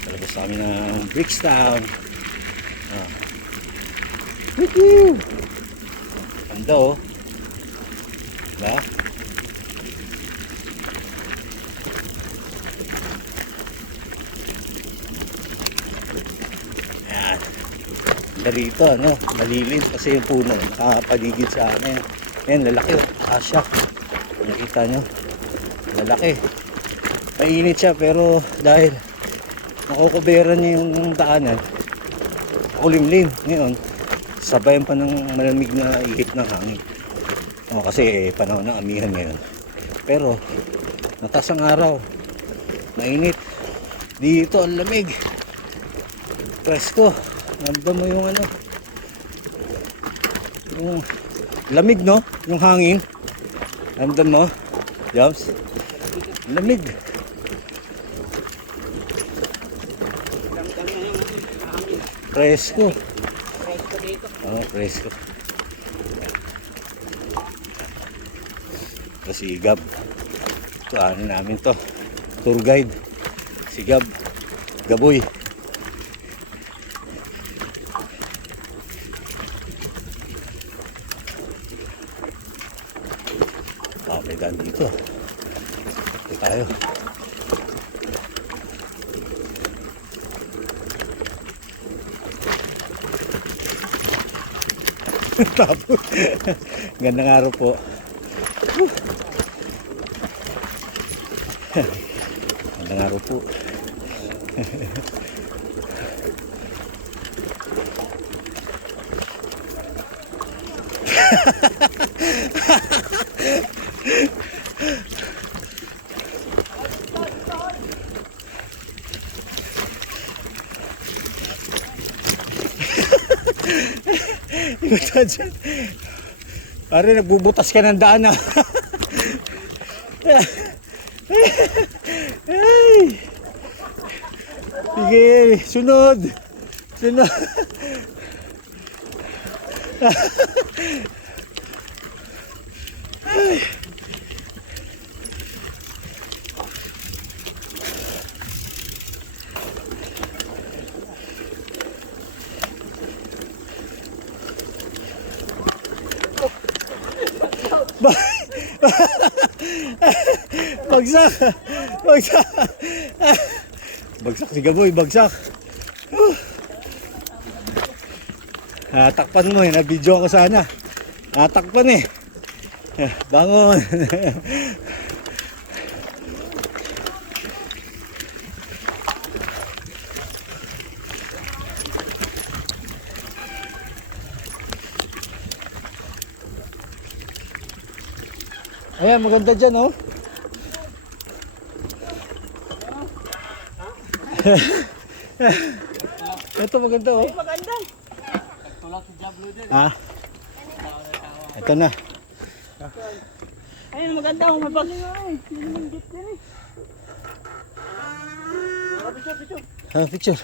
Talabas kami ng Brickstown. Woohoo! Ganda oh. Diba? Ayan. Ganda rito, ano? Malilim kasi yung puno nakapaligid sa amin. Ayan, lalaki oh. Asya. Nakita nyo? Lalaki. Mainit siya pero dahil nakukuberan niya yung daanan, kulimlim. Ngayon, sabayan pa ng malamig na ihip ng hangin. Kasi panahon ng amihan ngayon. Pero mataas ang araw, mainit. Dito ang lamig, presko. Ramdam mo yung ano, yung lamig, no? Yung hangin. Ramdam mo, Jobs? Lamig. Presko. Presko. Ito si Gab. Ito ano namin to, tour guide. Si Gab, Gaboy. May daan dito. Ito tayo. Tapos gandang araw po. Gandang araw po. Ito dyan. Pare, nagbubutas ka ng daan ah. Ay. Sige, sunod. Sunod. Ay. Bagsak. Bagsak. Bagsak si Gaboy, bagsak. Takpan mo eh, na-video ko sana. Takpan eh. Bangon. Ayan, maganda dyan oh. Ito maganda oh. Maganda. Ito na. Ayun, maganda oh. May bagay nga eh. Picture.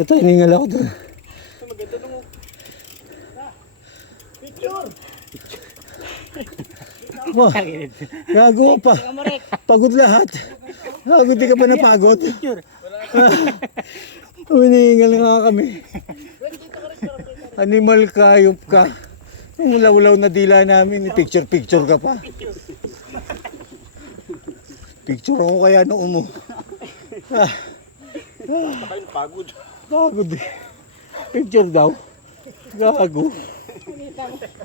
Ito, hiningal ako doon. Maganda nung picture. Wow, gago pa. Pagod lahat. Gago, di ka ba napagod? Huminingal nga kami. Animal kayop ka. Yung law-law na dila namin, picture ka pa. Picture ako kaya noo mo. Pagod. Pagod eh. Picture daw. Gago.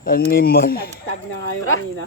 Animal. Tag na nga yung kanina.